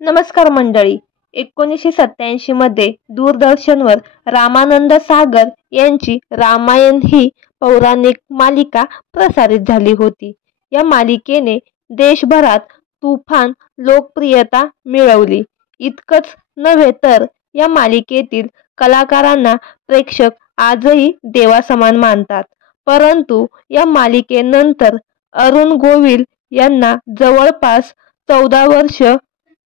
नमस्कार मंडळी. 1987 मध्ये दूरदर्शनवर रामानंद सागर यांची रामायण ही पौराणिक मालिका प्रसारित झाली होती. या मालिकेने देशभरात तुफान लोकप्रियता मिळवली. इतकंच नव्हे तर या मालिकेतील कलाकारांना प्रेक्षक आजही देवासमान मानतात. परंतु या मालिकेनंतर अरुण गोविल यांना जवळपास 14 वर्ष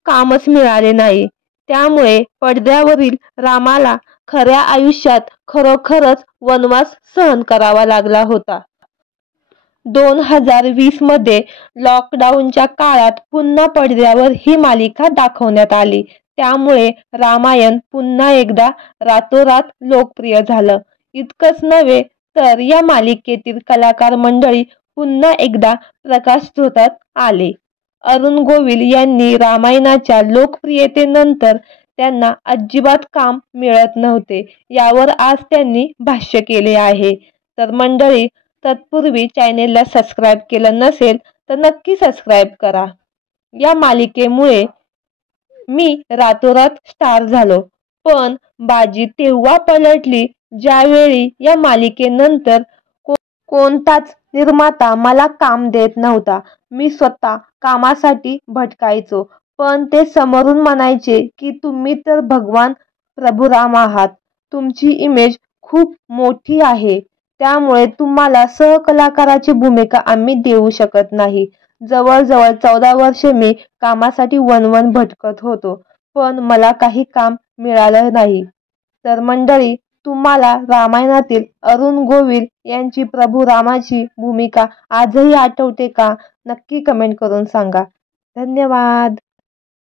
कामच मिळाले नाही. त्यामुळे पडद्यावरील रामाला खऱ्या आयुष्यात खरोखरच वनवास सहन करावा लागला होता. 2020 मध्ये लॉकडाऊनच्या काळात पुन्हा पडद्यावर ही मालिका दाखवण्यात आली. त्यामुळे रामायण पुन्हा एकदा रातोरात लोकप्रिय झालं. इतकंच नव्हे तर या मालिकेतील कलाकार मंडळी पुन्हा एकदा प्रकाशझोतात आले. अरुण गोविल यांनी रामायणाच्या लोकप्रियतेनंतर त्यांना अजिबात काम मिळत नव्हते यावर आज त्यांनी भाष्य केले आहे. तर मंडळी, तत्पूर्वी चॅनेलला सबस्क्राईब केलं नसेल तर नक्की सबस्क्राईब करा. या मालिकेमुळे मी रातोरात स्टार झालो, पण बाजी तेव्हा पलटली ज्यावेळी या मालिकेनंतर कोणताच निर्माता मला काम देत नव्हता. मी स्वतः कामासाठी भटकायचो, पण ते समोरून म्हणायचे की तुम्ही तर भगवान प्रभू राम आहात, तुमची इमेज खूप मोठी आहे, त्यामुळे तुम्हाला सहकलाकाराची भूमिका आम्ही देऊ शकत नाही. जवळजवळ 14 वर्षे मी कामासाठी वणवण भटकत होतो, पण मला काही काम मिळालं नाही. तर मंडळी, तुम्हाला रामायणातील अरुण गोविल यांची प्रभू रामाची भूमिका आजही आठवते का? नक्की कमेंट करून सांगा. धन्यवाद.